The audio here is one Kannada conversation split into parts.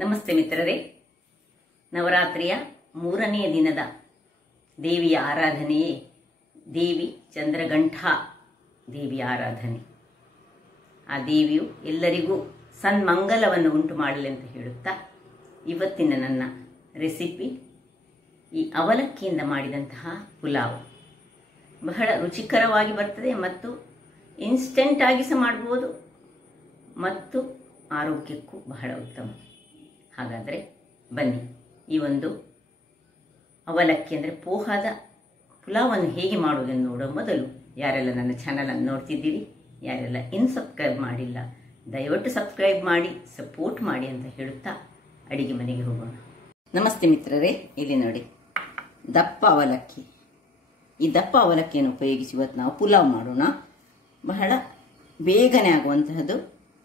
ನಮಸ್ತೆ ಮಿತ್ರರೇ. ನವರಾತ್ರಿಯ 3ನೇ ದಿನದ ದೇವಿಯ ಆರಾಧನೆಯೇ ದೇವಿ ಚಂದ್ರಘಂಟಾ ದೇವಿಯ ಆರಾಧನೆ. ಆ ದೇವಿಯು ಎಲ್ಲರಿಗೂ ಸನ್ಮಂಗಲವನ್ನು ಉಂಟು ಮಾಡಲಿ ಅಂತ ಹೇಳುತ್ತಾ, ಇವತ್ತಿನ ನನ್ನ ರೆಸಿಪಿ ಈ ಅವಲಕ್ಕಿಯಿಂದ ಮಾಡಿದಂತಹ ಪುಲಾವ್. ಬಹಳ ರುಚಿಕರವಾಗಿ ಬರ್ತದೆ ಮತ್ತು ಇನ್ಸ್ಟೆಂಟ್ ಆಗಿ ಸಹ ಮಾಡ್ಬೋದು ಮತ್ತು ಆರೋಗ್ಯಕ್ಕೂ ಬಹಳ ಉತ್ತಮ. ಹಾಗಾದರೆ ಬನ್ನಿ, ಈ ಒಂದು ಅವಲಕ್ಕಿ ಅಂದರೆ ಪೋಹಾದ ಪುಲಾವನ್ನು ಹೇಗೆ ಮಾಡುವುದನ್ನು ನೋಡೋ ಮೊದಲು, ಯಾರೆಲ್ಲ ನನ್ನ ಚಾನಲನ್ನು ನೋಡ್ತಿದ್ದೀರಿ, ಯಾರೆಲ್ಲ ಇನ್ನು ಸಬ್ಸ್ಕ್ರೈಬ್ ಮಾಡಿಲ್ಲ, ದಯವಿಟ್ಟು ಸಬ್ಸ್ಕ್ರೈಬ್ ಮಾಡಿ ಸಪೋರ್ಟ್ ಮಾಡಿ ಅಂತ ಹೇಳುತ್ತಾ ಅಡಿಗೆ ಮನೆಗೆ ಹೋಗೋಣ. ನಮಸ್ತೆ ಮಿತ್ರರೇ, ಇಲ್ಲಿ ನೋಡಿ ದಪ್ಪ ಅವಲಕ್ಕಿ. ಈ ದಪ್ಪ ಅವಲಕ್ಕಿಯನ್ನು ಉಪಯೋಗಿಸಿ ಇವತ್ತು ನಾವು ಪುಲಾವ್ ಮಾಡೋಣ. ಬಹಳ ಬೇಗನೆ ಆಗುವಂತಹದ್ದು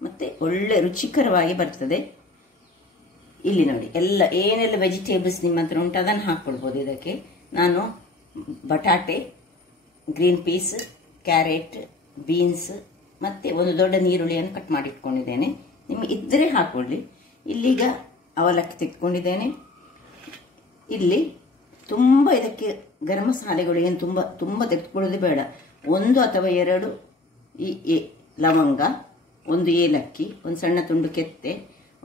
ಮತ್ತು ಒಳ್ಳೆ ರುಚಿಕರವಾಗಿ ಬರ್ತದೆ. ಇಲ್ಲಿ ನೋಡಿ ಏನೆಲ್ಲ ವೆಜಿಟೇಬಲ್ಸ್ ನಿಮ್ಮ ಹತ್ರ ಉಂಟು ಅದನ್ನು ಹಾಕ್ಕೊಳ್ಬೋದು. ಇದಕ್ಕೆ ನಾನು ಬಟಾಟೆ, ಗ್ರೀನ್ ಪೀಸ್, ಕ್ಯಾರೆಟ್, ಬೀನ್ಸ್ ಮತ್ತು ಒಂದು ದೊಡ್ಡ ನೀರುಳ್ಳಿಯನ್ನು ಕಟ್ ಮಾಡಿ ಇಟ್ಕೊಂಡಿದ್ದೇನೆ. ನಿಮಗೆ ಇದ್ದರೆ ಹಾಕ್ಕೊಳ್ಳಿ. ಇಲ್ಲೀಗ ಅವಲಕ್ಕಿ ತೆಗೆದುಕೊಂಡಿದ್ದೇನೆ. ಇಲ್ಲಿ ತುಂಬ ಇದಕ್ಕೆ ಗರಂ ಮಸಾಲೆಗಳು ಏನು ತುಂಬ ತೆಗೆದುಕೊಳ್ಳೋದು ಬೇಡ. 1 ಅಥವಾ 2 ಈ ಲವಂಗ, 1 ಏಲಕ್ಕಿ, ಒಂದು ಸಣ್ಣ ತುಂಡು ಕೆತ್ತೆ,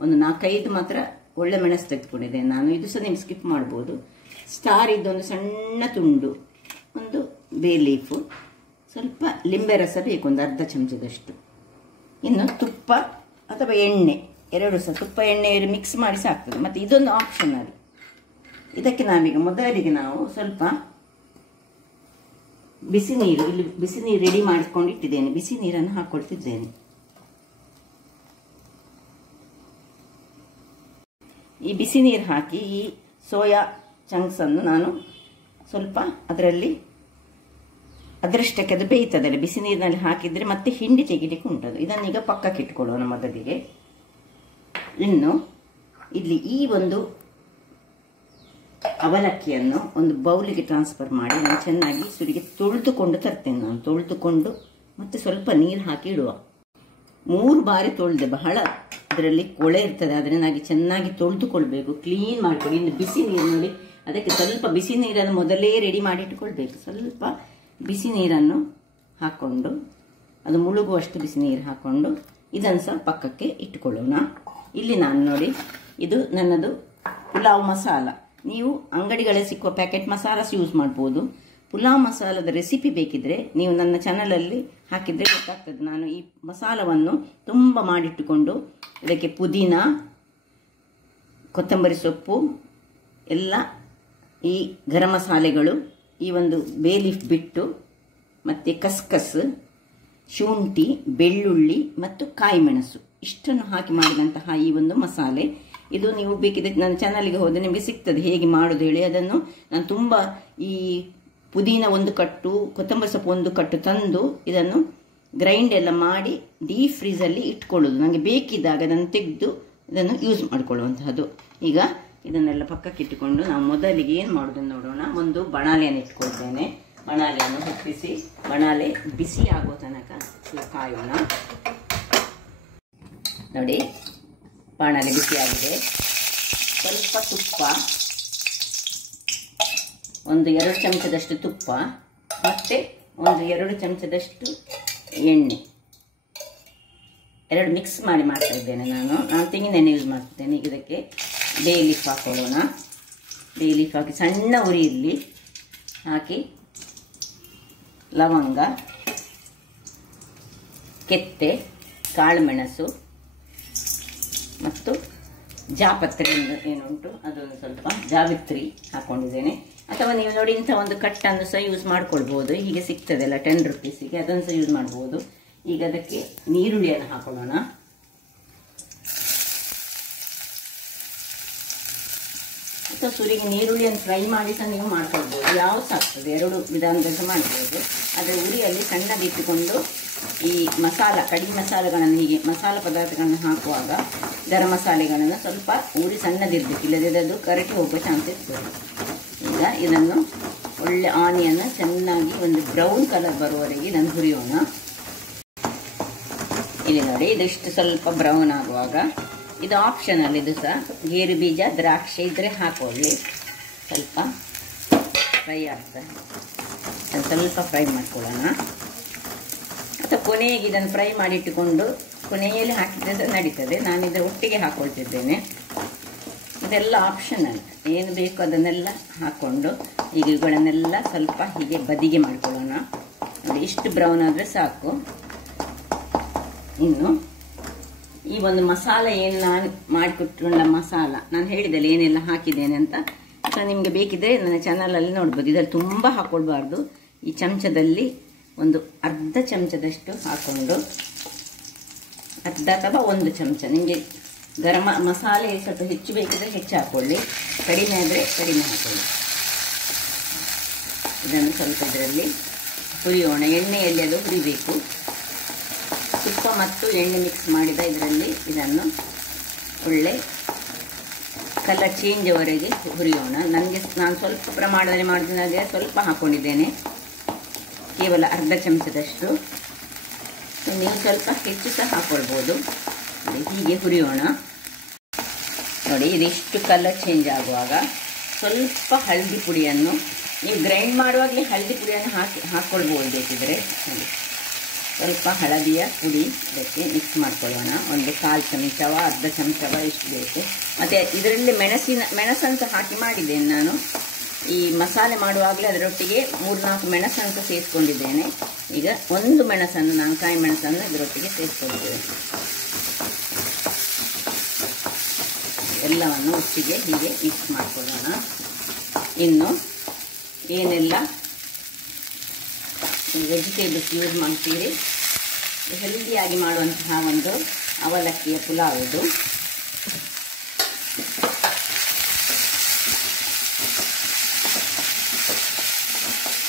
ಒಂದು 4-5 ಮಾತ್ರ ಒಳ್ಳೆ ಮೆಣಸು ತೆಗೆದುಕೊಂಡಿದ್ದೇನೆ ನಾನು. ಇದು ಸಹ ನೀವು ಸ್ಕಿಪ್ ಮಾಡ್ಬೋದು. ಸ್ಟಾರ್ ಇದ್ದೊಂದು ಸಣ್ಣ ತುಂಡು, ಒಂದು ಬೇ ಲೀಫು, ಸ್ವಲ್ಪ ಲಿಂಬೆ ರಸ ಬೇಕು, ಒಂದು ಅರ್ಧ ಚಮಚದಷ್ಟು. ಇನ್ನು ತುಪ್ಪ ಅಥವಾ ಎಣ್ಣೆ, 2 ಸಹ ತುಪ್ಪ ಎಣ್ಣೆ ಮಿಕ್ಸ್ ಮಾಡಿ ಸಾಕ್ತದೆ. ಮತ್ತು ಇದೊಂದು ಆಪ್ಷನಲ್. ಇದಕ್ಕೆ ನಾವೀಗ ಮೊದಲಿಗೆ ನಾವು ಸ್ವಲ್ಪ ಬಿಸಿ ನೀರು, ಇಲ್ಲಿ ಬಿಸಿ ನೀರು ರೆಡಿ ಮಾಡಿಕೊಂಡು ಇಟ್ಟಿದ್ದೇನೆ. ಬಿಸಿ ನೀರನ್ನು ಹಾಕ್ಕೊಳ್ತಿದ್ದೇನೆ. ಈ ಬಿಸಿ ನೀರು ಹಾಕಿ ಈ ಸೋಯಾ ಚಂಕ್ಸನ್ನು ನಾನು ಸ್ವಲ್ಪ ಅದರಲ್ಲಿ ಅದರಷ್ಟಕ್ಕೆ ಅದು ಬೇಯ್ತದಲ್ಲ, ಬಿಸಿ ನೀರಿನಲ್ಲಿ ಹಾಕಿದರೆ ಮತ್ತೆ ಹಿಂಡಿ ತೆಗಿಲಿಕ್ಕೆ ಉಂಟದು. ಇದನ್ನೀಗ ಪಕ್ಕಕ್ಕೆ ಇಟ್ಕೊಳ್ಳೋಣ ಮೊದಲಿಗೆ. ಇನ್ನು ಇಲ್ಲಿ ಈ ಒಂದು ಅವಲಕ್ಕಿಯನ್ನು ಒಂದು ಬೌಲಿಗೆ ಟ್ರಾನ್ಸ್ಫರ್ ಮಾಡಿ ನಾನು ಚೆನ್ನಾಗಿ ಸುರಿಗೆ ತೊಳೆದುಕೊಂಡು ತರ್ತೇನೆ. ನಾನು ತೊಳೆದುಕೊಂಡು ಮತ್ತೆ ಸ್ವಲ್ಪ ನೀರು ಹಾಕಿ ಇಡುವ. 3 ಬಾರಿ ತೊಳೆದೆ. ಬಹಳ ಅದರಲ್ಲಿ ಕೊಳೆ ಇರ್ತದೆ, ಅದನ್ನಾಗಿ ಚೆನ್ನಾಗಿ ತೊಳೆದುಕೊಳ್ಬೇಕು, ಕ್ಲೀನ್ ಮಾಡ್ಕೊಳ್ಳಿ. ಇನ್ನು ಬಿಸಿ ನೀರು ನೋಡಿ, ಅದಕ್ಕೆ ಸ್ವಲ್ಪ ಬಿಸಿ ನೀರನ್ನು ಮೊದಲೇ ರೆಡಿ ಮಾಡಿ ಇಟ್ಕೊಳ್ಬೇಕು. ಸ್ವಲ್ಪ ಬಿಸಿ ನೀರನ್ನು ಹಾಕ್ಕೊಂಡು, ಅದು ಮುಳುಗುವಷ್ಟು ಬಿಸಿ ನೀರು ಹಾಕ್ಕೊಂಡು ಇದನ್ನು ಸಹ ಪಕ್ಕಕ್ಕೆ ಇಟ್ಟುಕೊಳ್ಳೋಣ. ಇಲ್ಲಿ ನಾನು ನೋಡಿ, ಇದು ನನ್ನದು ಪುಲಾವ್ ಮಸಾಲ. ನೀವು ಅಂಗಡಿಗಳಲ್ಲಿ ಸಿಕ್ಕುವ ಪ್ಯಾಕೆಟ್ ಮಸಾಲಾಸ್ ಯೂಸ್ ಮಾಡ್ಬೋದು. ಪುಲಾವ್ ಮಸಾಲದ ರೆಸಿಪಿ ಬೇಕಿದ್ರೆ ನೀವು ನನ್ನ ಚಾನಲಲ್ಲಿ ಹಾಕಿದರೆ ಗೊತ್ತಾಗ್ತದೆ. ನಾನು ಈ ಮಸಾಲವನ್ನು ತುಂಬ ಮಾಡಿಟ್ಟುಕೊಂಡು ಇದಕ್ಕೆ ಪುದೀನ, ಕೊತ್ತಂಬರಿ ಸೊಪ್ಪು ಎಲ್ಲ, ಈ ಗರಂ ಮಸಾಲೆಗಳು, ಈ ಒಂದು ಬೇ ಲೀಫ್ ಬಿಟ್ಟು, ಮತ್ತು ಕಸ್ಕಸ್, ಶುಂಠಿ, ಬೆಳ್ಳುಳ್ಳಿ ಮತ್ತು ಕಾಯಿ ಮೆಣಸು ಇಷ್ಟನ್ನು ಹಾಕಿ ಮಾಡಿದಂತಹ ಈ ಒಂದು ಮಸಾಲೆ. ಇದು ನೀವು ಬೇಕಿದ್ರೆ ನನ್ನ ಚಾನಲ್ಗೆ ಹೋದರೆ ನಿಮಗೆ ಸಿಗ್ತದೆ ಹೇಗೆ ಮಾಡೋದು ಹೇಳಿ. ಅದನ್ನು ನಾನು ತುಂಬ ಈ ಪುದೀನ 1 ಕಟ್ಟು, ಕೊತ್ತಂಬರಿ ಸೊಪ್ಪು 1 ಕಟ್ಟು ತಂದು ಇದನ್ನು ಗ್ರೈಂಡ್ ಎಲ್ಲ ಮಾಡಿ ಡೀಪ್ ಫ್ರೀಜಲ್ಲಿ ಇಟ್ಕೊಳ್ಳೋದು. ನನಗೆ ಬೇಕಿದ್ದಾಗ ಅದನ್ನು ತೆಗೆದು ಇದನ್ನು ಯೂಸ್ ಮಾಡಿಕೊಳ್ಳುವಂತಹದ್ದು. ಈಗ ಇದನ್ನೆಲ್ಲ ಪಕ್ಕಕ್ಕೆ ಇಟ್ಟುಕೊಂಡು ನಾವು ಮೊದಲಿಗೆ ಏನು ಮಾಡೋದನ್ನು ನೋಡೋಣ. ಒಂದು ಬಾಣಲೆಯನ್ನು ಇಟ್ಕೊಳ್ತೇನೆ. ಬಾಣಲೆಯನ್ನು ಹೊತ್ತಿಸಿ ಬಾಣಲೆ ಬಿಸಿ ಆಗೋ ತನಕ ಕಾಯೋಣ. ನೋಡಿ, ಬಾಣಲೆ ಬಿಸಿಯಾಗಿದೆ. ಸ್ವಲ್ಪ ತುಪ್ಪ, ಒಂದು 2 ಚಮಚದಷ್ಟು ತುಪ್ಪ ಮತ್ತು ಒಂದು 2 ಚಮಚದಷ್ಟು ಎಣ್ಣೆ, 2 ಮಿಕ್ಸ್ ಮಾಡಿ ಮಾಡ್ತಾ ಇದ್ದೇನೆ ನಾನು ತೆಂಗಿನ ಎಣ್ಣೆ ಯೂಸ್ ಮಾಡ್ತಿದ್ದೇನೆ. ಈಗ ಇದಕ್ಕೆ ಬೇ ಲೀಫ್ ಹಾಕೊಳ್ಳೋಣ. ಬೇ ಲೀಫ್ ಹಾಕಿ ಸಣ್ಣ ಉರಿಯಲ್ಲಿ ಹಾಕಿ ಲವಂಗ, ಕೆತ್ತೆ, ಕಾಳುಮೆಣಸು ಮತ್ತು ಜಾಪತ್ರೆ ಏನುಂಟು ಅದೊಂದು ಸ್ವಲ್ಪ ಜಾವಿತ್ರಿ ಹಾಕೊಂಡಿದ್ದೇನೆ. ಅಥವಾ ನೀವು ನೋಡಿ ಇಂಥ ಒಂದು ಕಟ್ಟನ್ನು ಸಹ ಯೂಸ್ ಮಾಡ್ಕೊಳ್ಬೋದು. ಹೀಗೆ ಸಿಗ್ತದೆಲ್ಲ 10 ರೂಪೀಸಿಗೆ, ಅದನ್ನು ಸಹ ಯೂಸ್ ಮಾಡ್ಬೋದು. ಈಗ ಅದಕ್ಕೆ ನೀರುಳ್ಳಿಯನ್ನು ಹಾಕೊಳ್ಳೋಣ. ಅಥವಾ ಸುರಿಗೆ ನೀರುಳ್ಳಿಯನ್ನು ಫ್ರೈ ಮಾಡಿ ಸಹ ನೀವು ಮಾಡ್ಕೊಳ್ಬೋದು. ಯಾವ ಸಹ ಆಗ್ತದೆ, 2 ವಿಧಾನದಲ್ಲಿ ಸಹ ಮಾಡ್ಬೋದು. ಆದರೆ ಉರಿಯಲ್ಲಿ ಸಣ್ಣದಿಟ್ಟುಕೊಂಡು ಈ ಕಡಿ ಮಸಾಲೆಗಳನ್ನು, ಹೀಗೆ ಮಸಾಲ ಪದಾರ್ಥಗಳನ್ನು ಹಾಕುವಾಗ ಗರಂ ಮಸಾಲೆಗಳನ್ನು ಸ್ವಲ್ಪ ಉರಿ ಸಣ್ಣದಿರಬೇಕು, ಇಲ್ಲದೆ ಅದು ಕರಟಿ ಹೋಗೋ ಚಾನ್ಸ್ ಇರ್ತದೆ. ಈಗ ಇದನ್ನು ಒಳ್ಳೆ ಆನಿಯನ್ ಚೆನ್ನಾಗಿ ಒಂದು ಬ್ರೌನ್ ಕಲರ್ ಬರುವವರೆಗೆ ಇದನ್ನು ಹುರಿಯೋಣ. ಇಲ್ಲಿ ನೋಡಿ, ಇದಿಷ್ಟು ಸ್ವಲ್ಪ ಬ್ರೌನ್ ಆಗುವಾಗ ಇದು ಆಪ್ಷನಲ್. ಇದು ಸಹ ಗೇರು ಬೀಜ ದ್ರಾಕ್ಷಿ ಇದ್ದರೆ ಹಾಕೊಳ್ಳಿ. ಸ್ವಲ್ಪ ಫ್ರೈ ಆಗ್ತದೆ, ಸ್ವಲ್ಪ ಫ್ರೈ ಮಾಡ್ಕೊಳ್ಳೋಣ. ಅಥವಾ ಕೊನೆಗೆ ಇದನ್ನು ಫ್ರೈ ಮಾಡಿಟ್ಟುಕೊಂಡು ಕೊನೆಯಲ್ಲಿ ಹಾಕಿದ್ರೆ ನಡೀತದೆ. ನಾನು ಇದರ ಒಟ್ಟಿಗೆ ಹಾಕ್ಕೊಳ್ತಿದ್ದೇನೆ. ಇದೆಲ್ಲ ಆಪ್ಷನಲ್, ಏನು ಬೇಕು ಅದನ್ನೆಲ್ಲ ಹಾಕ್ಕೊಂಡು ಈಗ ಇವುಗಳನ್ನೆಲ್ಲ ಸ್ವಲ್ಪ ಹೀಗೆ ಬದಿಗೆ ಮಾಡ್ಕೊಳ್ಳೋಣ. ನೋಡಿ, ಇಷ್ಟು ಬ್ರೌನ್ ಆದರೆ ಸಾಕು. ಇನ್ನು ಈ ಒಂದು ಮಸಾಲ ಏನು ನಾನು ಮಾಡಿಕೊಟ್ಕೊಂಡ ಮಸಾಲ ನಾನು ಹೇಳಿದಲ್ಲಿ ಏನೆಲ್ಲ ಹಾಕಿದ್ದೇನೆ ಅಂತ. ಸೊ ನಿಮಗೆ ಬೇಕಿದ್ರೆ ನನ್ನ ಚಾನಲಲ್ಲಿ ನೋಡ್ಬೋದು. ಇದರಲ್ಲಿ ತುಂಬ ಹಾಕ್ಕೊಳ್ಬಾರ್ದು. ಈ ಚಮಚದಲ್ಲಿ ಒಂದು ಅರ್ಧ ಚಮಚದಷ್ಟು ಹಾಕ್ಕೊಂಡು, ಅರ್ಧ ಅಥವಾ 1 ಚಮಚ, ನಿಮಗೆ ಗರಂ ಮಸಾಲೆ ಸ್ವಲ್ಪ ಹೆಚ್ಚು ಬೇಕಿದ್ರೆ ಹೆಚ್ಚು ಹಾಕ್ಕೊಳ್ಳಿ, ಕಡಿಮೆ ಆದರೆ ಕಡಿಮೆ ಹಾಕ್ಕೊಳ್ಳಿ. ಇದನ್ನು ಸ್ವಲ್ಪ ಇದರಲ್ಲಿ ಹುರಿಯೋಣ. ಎಣ್ಣೆಯಲ್ಲಿ ಅದು ಹುರಿಬೇಕು. ತುಪ್ಪ ಮತ್ತು ಎಣ್ಣೆ ಮಿಕ್ಸ್ ಮಾಡಿದ ಇದರಲ್ಲಿ ಇದನ್ನು ಒಳ್ಳೆ ಕಲರ್ ಚೇಂಜ್ವರೆಗೆ ಹುರಿಯೋಣ. ನಾನು ಸ್ವಲ್ಪ ಪ್ರಮಾಣದಲ್ಲಿ ಮಾಡಿದ್ರೆ ಸ್ವಲ್ಪ ಹಾಕ್ಕೊಂಡಿದ್ದೇನೆ, ಕೇವಲ ಅರ್ಧ ಚಮಚದಷ್ಟು. ನೀವು ಸ್ವಲ್ಪ ಹೆಚ್ಚು ಸಹ ಹಾಕ್ಕೊಳ್ಬೋದು. ಹೀಗೆ ಹುರಿಯೋಣ. ನೋಡಿ, ಇದಿಷ್ಟು ಕಲರ್ ಚೇಂಜ್ ಆಗುವಾಗ ಸ್ವಲ್ಪ ಹಳದಿ ಪುಡಿಯನ್ನು, ನೀವು ಗ್ರೈಂಡ್ ಮಾಡುವಾಗಲೇ ಹಳದಿ ಪುಡಿಯನ್ನು ಹಾಕ್ಕೊಳ್ಬೋದು ಬೇಕಿದ್ರೆ. ನೋಡಿ, ಸ್ವಲ್ಪ ಹಳದಿಯ ಪುಡಿ ಇದಕ್ಕೆ ಮಿಕ್ಸ್ ಮಾಡ್ಕೊಳ್ಳೋಣ. ಒಂದು 1/4 ಚಮಚವ ಅರ್ಧ ಚಮಚವ ಇಷ್ಟು ಬೇಕು. ಮತ್ತು ಇದರಲ್ಲಿ ಮೆಣಸನ್ನು ಹಾಕಿ ಮಾಡಿದ್ದೇನೆ ನಾನು. ಈ ಮಸಾಲೆ ಮಾಡುವಾಗಲೇ ಅದರೊಟ್ಟಿಗೆ 3-4 ಮೆಣಸನ್ನು ಸೇರಿಸ್ಕೊಂಡಿದ್ದೇನೆ. ಈಗ 1 ಮೆಣಸನ್ನು ನಾನು ಕಾಯಿ ಮೆಣಸನ್ನು ಇದರೊಟ್ಟಿಗೆ ಸೇರಿಸ್ಕೊಳ್ತೇವೆ. ಎಲ್ಲವನ್ನು ಒಟ್ಟಿಗೆ ಹೀಗೆ ಮಿಕ್ಸ್ ಮಾಡ್ಕೊಳ್ಳೋಣ. ಇನ್ನು ಏನೆಲ್ಲ ವೆಜಿಟೇಬಲ್ಸ್ ಯೂಸ್ ಮಾಡ್ತೀರಿ, ಹೆಲ್ದಿಯಾಗಿ ಮಾಡುವಂತಹ ಒಂದು ಅವಲಕ್ಕಿಯ ಪುಲಾವ್ ಇದು.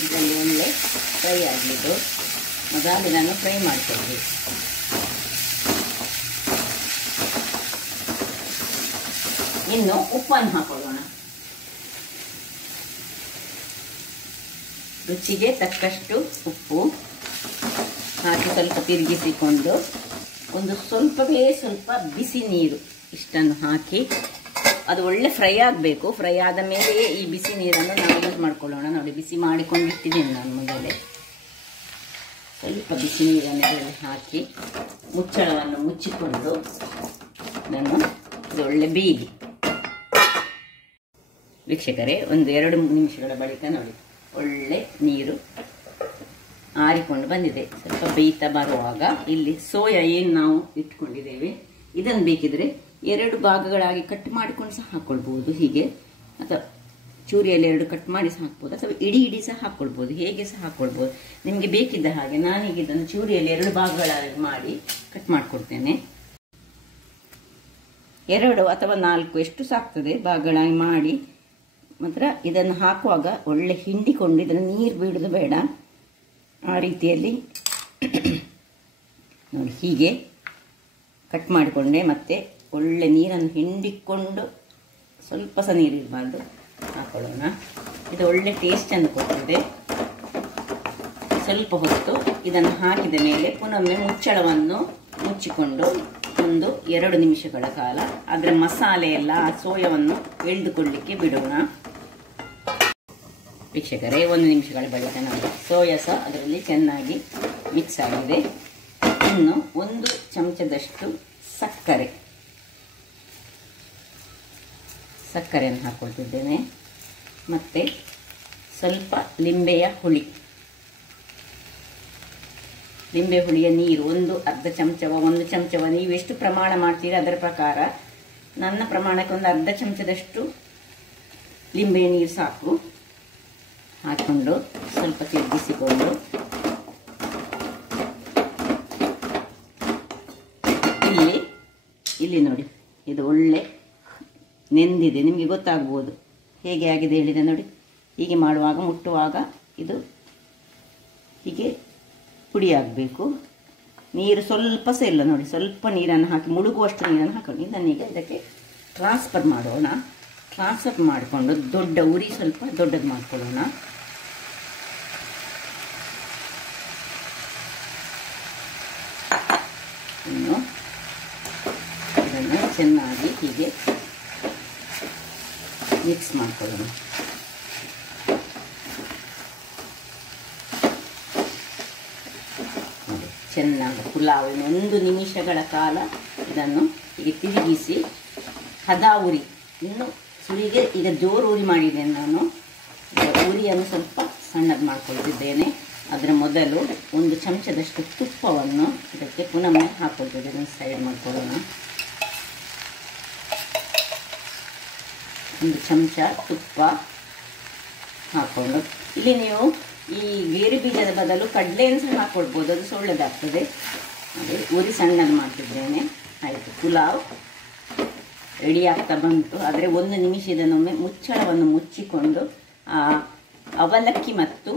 ಇದರಲ್ಲಿ ಒಳ್ಳೆ ಫ್ರೈ ಆಗಲಿದ್ದು ಮೊದಲು ನಾನು ಫ್ರೈ ಮಾಡ್ತೇವೆ. ಇನ್ನು ಉಪ್ಪನ್ನು ಹಾಕೊಳ್ಳೋಣ. ರುಚಿಗೆ ತಕ್ಕಷ್ಟು ಉಪ್ಪು ಹಾಕಿ ಸ್ವಲ್ಪ ತಿರುಗಿಸಿಕೊಂಡು ಸ್ವಲ್ಪವೇ ಸ್ವಲ್ಪ ಬಿಸಿ ನೀರು ಇಷ್ಟನ್ನು ಹಾಕಿ ಅದು ಒಳ್ಳೆ ಫ್ರೈ ಆಗಬೇಕು. ಫ್ರೈ ಆದ ಮೇಲೆ ಈ ಬಿಸಿ ನೀರನ್ನು ನಾವು ಯೂಸ್ ಮಾಡ್ಕೊಳ್ಳೋಣ. ನೋಡಿ, ಬಿಸಿ ಮಾಡಿಕೊಂಡಿಟ್ಟಿದ್ದೀನಿ ನಾನು ಮೊದಲೇ. ಸ್ವಲ್ಪ ಬಿಸಿ ನೀರನ್ನು ಇದರಲ್ಲಿ ಹಾಕಿ ಮುಚ್ಚಳವನ್ನು ಮುಚ್ಚಿಕೊಂಡು ನಾನು ಇದು ಒಳ್ಳೆ ಬೇಯಲಿ. ವೀಕ್ಷಕರೇ, 1-2 ನಿಮಿಷಗಳ ಬಳಿಕ ನೋಡಿ ಒಳ್ಳೆ ನೀರು ಆರಿಕೊಂಡು ಬಂದಿದೆ. ಸ್ವಲ್ಪ ಬೇಯ್ತಾ ಬರುವಾಗ ಇಲ್ಲಿ ಸೋಯಾ ಏನು ನಾವು ಇಟ್ಕೊಂಡಿದ್ದೇವೆ ಇದನ್ನು ಬೇಕಿದ್ರೆ 2 ಭಾಗಗಳಾಗಿ ಕಟ್ ಮಾಡಿಕೊಂಡು ಸಹ ಹಾಕ್ಕೊಳ್ಬೋದು. ಹೀಗೆ ಅಥವಾ ಚೂರಿಯಲ್ಲಿ 2 ಕಟ್ ಮಾಡಿ ಸಹ ಹಾಕ್ಬೋದು, ಅಥವಾ ಇಡೀ ಸಹ ಹಾಕ್ಕೊಳ್ಬೋದು, ಹೇಗೆ ಸಹ ಹಾಕ್ಕೊಳ್ಬೋದು ನಿಮಗೆ ಬೇಕಿದ್ದ ಹಾಗೆ. ನಾನೀಗ ಇದನ್ನು ಚೂರಿಯಲ್ಲಿ 2 ಭಾಗಗಳಾಗಿ ಮಾಡಿ ಕಟ್ ಮಾಡಿಕೊಡ್ತೇನೆ. 2 ಅಥವಾ 4 ಎಷ್ಟು ಸಾಕ್ತದೆ ಭಾಗಗಳಾಗಿ ಮಾಡಿ. ಮಾತ್ರ ಇದನ್ನು ಹಾಕುವಾಗ ಒಳ್ಳೆ ಹಿಂಡಿಕೊಂಡು, ಇದನ್ನು ನೀರು ಬಿಡೋದು ಬೇಡ, ಆ ರೀತಿಯಲ್ಲಿ ನೋಡಿ ಹೀಗೆ ಕಟ್ ಮಾಡಿಕೊಂಡೆ. ಮತ್ತೆ ಒಳ್ಳೆ ನೀರನ್ನು ಹಿಂಡಿಕೊಂಡು, ಸ್ವಲ್ಪ ಸಹ ನೀರು ಇರಬಾರ್ದು, ಹಾಕೊಳ್ಳೋಣ. ಇದು ಒಳ್ಳೆ ಟೇಸ್ಟನ್ನು ಕೊಡ್ತದೆ. ಸ್ವಲ್ಪ ಹೊತ್ತು ಇದನ್ನು ಹಾಕಿದ ಮೇಲೆ ಪುನೊಮ್ಮೆ ಮುಚ್ಚಳವನ್ನು ಮುಚ್ಚಿಕೊಂಡು 1-2 ನಿಮಿಷಗಳ ಕಾಲ ಅದರ ಮಸಾಲೆ ಎಲ್ಲ ಆ ಸೋಯಾವನ್ನು ಎಳೆದುಕೊಳ್ಳಿಕ್ಕೆ ಬಿಡೋಣ. ವೀಕ್ಷಕರೇ, 1 ನಿಮಿಷಗಳ ಬಳಿಕ ನಾವು ಸೋಯಾ ಸಹ ಅದರಲ್ಲಿ ಚೆನ್ನಾಗಿ ಮಿಕ್ಸ್ ಆಗಿದೆ. ಇನ್ನು 1 ಚಮಚದಷ್ಟು ಸಕ್ಕರೆಯನ್ನು ಹಾಕ್ಕೊಳ್ತಿದ್ದೇನೆ. ಮತ್ತು ಸ್ವಲ್ಪ ಲಿಂಬೆ ಹುಳಿಯ ನೀರು, ಅರ್ಧ ಚಮಚವ 1 ಚಮಚವ, ನೀವು ಎಷ್ಟು ಪ್ರಮಾಣ ಮಾಡ್ತೀರಿ ಅದರ ಪ್ರಕಾರ. ನನ್ನ ಪ್ರಮಾಣಕ್ಕೆ 1 ಅರ್ಧ ಚಮಚದಷ್ಟು ಲಿಂಬೆಯ ನೀರು ಸಾಕು. ಹಾಕ್ಕೊಂಡು ಸ್ವಲ್ಪ ತಿರುಗಿಸಿಕೊಂಡು ಇಲ್ಲಿ ನೋಡಿ, ಇದು ಒಳ್ಳೆ ನೆಂದಿದೆ. ನಿಮಗೆ ಗೊತ್ತಾಗ್ಬೋದು ಹೇಗೆ ಆಗಿದೆ ಹೇಳಿದೆ ನೋಡಿ. ಹೀಗೆ ಮಾಡುವಾಗ ಮುಟ್ಟುವಾಗ ಇದು ಹೀಗೆ ಪುಡಿ ಆಗಬೇಕು. ನೀರು ಸ್ವಲ್ಪ ಸಹ ಇಲ್ಲ ನೋಡಿ, ಸ್ವಲ್ಪ ನೀರನ್ನು ಹಾಕಿ ಮುಳುಗುವಷ್ಟು ನೀರನ್ನು ಹಾಕೊಂಡು ಇದನ್ನೀಗ ಇದಕ್ಕೆ ಟ್ರಾನ್ಸ್ಫರ್ ಮಾಡೋಣ. ಟ್ರಾನ್ಸ್ಫರ್ ಮಾಡಿಕೊಂಡು ದೊಡ್ಡ ಉರಿ ಸ್ವಲ್ಪ ದೊಡ್ಡದು ಮಾಡ್ಕೊಳ್ಳೋಣ. ಇನ್ನು ಇದನ್ನು ಚೆನ್ನಾಗಿ ಮಿಕ್ಸ್ ಮಾಡ್ಕೊಳ್ಳೋಣ. ಚೆನ್ನಾಗಿ ಪುಲಾವ್ 1 ನಿಮಿಷಗಳ ಕಾಲ ಇದನ್ನು ಹೀಗೆ ತಿರುಗಿಸಿ ಹದ ಉರಿ, ಇನ್ನು ಸುರಿಗೆ ಈಗ ಜೋರು ಉರಿ ಮಾಡಿದ್ದೇನೆ ನಾನು. ಉರಿಯನ್ನು ಸ್ವಲ್ಪ ಸಣ್ಣದು ಮಾಡ್ಕೊಳ್ತಿದ್ದೇನೆ. ಅದರ ಮೊದಲು 1 ಚಮಚದಷ್ಟು ತುಪ್ಪವನ್ನು ಇದಕ್ಕೆ ಪುನಃ ಹಾಕ್ಕೊಳ್ತಿದ್ದೇನೆ. ಇದನ್ನು ಸೈಡ್ ಮಾಡ್ಕೊಳ್ಳೋಣ. 1 ಚಮಚ ತುಪ್ಪ ಹಾಕ್ಕೊಂಡು, ಇಲ್ಲಿ ನೀವು ಈ ಗೇರು ಬೀಜದ ಬದಲು ಕಡಲೆಯನ್ನು ಸಹ ಹಾಕ್ಕೊಳ್ಬೋದು, ಅದು ಸಹ ಒಳ್ಳೆಯದಾಗ್ತದೆ. ಅದೇ ಉರಿ ಸಣ್ಣದು ಮಾಡ್ತಿದ್ದೇನೆ. ಆಯಿತು, ಪುಲಾವ್ ರೆಡಿ ಆಗ್ತಾ ಬಂತು. ಆದರೆ 1 ನಿಮಿಷ ಇದನ್ನೊಮ್ಮೆ ಮುಚ್ಚಳವನ್ನು ಮುಚ್ಚಿಕೊಂಡು ಅವಲಕ್ಕಿ ಮತ್ತು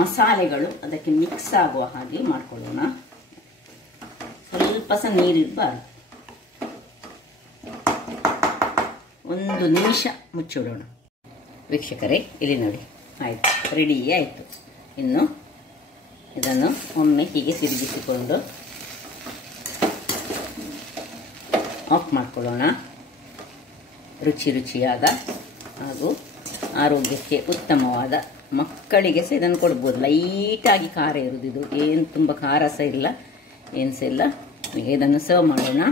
ಮಸಾಲೆಗಳು ಅದಕ್ಕೆ ಮಿಕ್ಸ್ ಆಗುವ ಹಾಗೆ ಮಾಡ್ಕೊಳ್ಳೋಣ. ಸ್ವಲ್ಪ ಸಹ ನೀರಿರಬಾರ್ದು. 1 ನಿಮಿಷ ಮುಚ್ಚಿಡೋಣ. ವೀಕ್ಷಕರೇ, ಇಲ್ಲಿ ನೋಡಿ, ಆಯಿತು, ರೆಡಿ ಆಯಿತು. ಇನ್ನು ಇದನ್ನು ಒಮ್ಮೆ ಹೀಗೆ ತಿರುಗಿಸಿಕೊಂಡು ಆಫ್ ಮಾಡ್ಕೊಳ್ಳೋಣ. ರುಚಿಯಾದ ಹಾಗೂ ಆರೋಗ್ಯಕ್ಕೆ ಉತ್ತಮವಾದ, ಮಕ್ಕಳಿಗೆ ಸಹ ಇದನ್ನು ಕೊಡ್ಬೋದು. ಲೈಟಾಗಿ ಖಾರ ಇರುವುದು ಇದು, ಏನು ತುಂಬ ಖಾರ ಸಹ ಇಲ್ಲ, ಏನು ಸಹ ಇಲ್ಲ. ಈಗ ಇದನ್ನು ಸರ್ವ್ ಮಾಡೋಣ.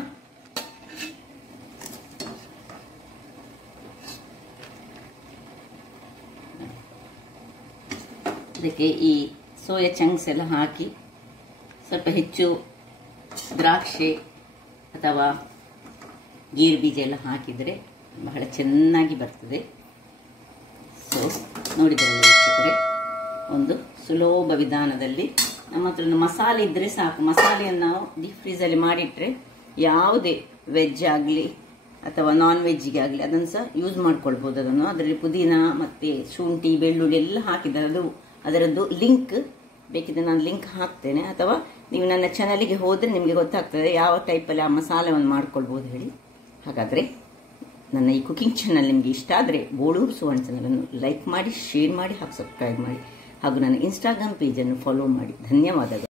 ಅದಕ್ಕೆ ಈ ಸೋಯಾ ಚಂಕ್ಸ್ ಎಲ್ಲ ಹಾಕಿ ಸ್ವಲ್ಪ ಹೆಚ್ಚು ದ್ರಾಕ್ಷಿ ಅಥವಾ ಗೇರು ಬೀಜ ಎಲ್ಲ ಹಾಕಿದರೆ ಬಹಳ ಚೆನ್ನಾಗಿ ಬರ್ತದೆ. ಸೊ ನೋಡಿದ್ರಲ್ಲ ವೀಕ್ಷಕರೇ, ಒಂದು ಸುಲಭ ವಿಧಾನದಲ್ಲಿ ನಮ್ಮ ಹತ್ರ ಒಂದು ಮಸಾಲೆ ಇದ್ದರೆ ಸಾಕು. ಮಸಾಲೆಯನ್ನು ನಾವು ಡೀಪ್ ಫ್ರೀಜಲ್ಲಿ ಮಾಡಿಟ್ರೆ ಯಾವುದೇ ವೆಜ್ ಆಗಲಿ ಅಥವಾ ನಾನ್ ವೆಜ್ಜಿಗೆ ಆಗಲಿ ಅದನ್ನು ಸಹ ಯೂಸ್ ಮಾಡ್ಕೊಳ್ಬೋದು. ಅದರಲ್ಲಿ ಪುದೀನ ಮತ್ತು ಶುಂಠಿ ಬೆಳ್ಳುಳ್ಳಿ ಎಲ್ಲ ಹಾಕಿದರೆ ಅದರದ್ದು ಲಿಂಕ್ ಬೇಕಿದ್ರೆ ನಾನು ಲಿಂಕ್ ಹಾಕ್ತೇನೆ, ಅಥವಾ ನೀವು ನನ್ನ ಚಾನಲಿಗೆ ಹೋದರೆ ನಿಮಗೆ ಗೊತ್ತಾಗ್ತದೆ ಯಾವ ಟೈಪಲ್ಲಿ ಆ ಮಸಾಲೆವನ್ನು ಮಾಡ್ಕೊಳ್ಬೋದು ಹೇಳಿ. ಹಾಗಾದರೆ ನನ್ನ ಈ ಕುಕಿಂಗ್ ಚಾನಲ್ ನಿಮಗೆ ಇಷ್ಟ ಆದರೆ ಬೋಳೂರು ಸುವರ್ಣ ಚಾನಲನ್ನು ಲೈಕ್ ಮಾಡಿ, ಶೇರ್ ಮಾಡಿ ಹಾಗೂ ಸಬ್ಸ್ಕ್ರೈಬ್ ಮಾಡಿ, ಹಾಗೂ ನನ್ನ ಇನ್ಸ್ಟಾಗ್ರಾಮ್ ಪೇಜನ್ನು ಫಾಲೋ ಮಾಡಿ. ಧನ್ಯವಾದಗಳು.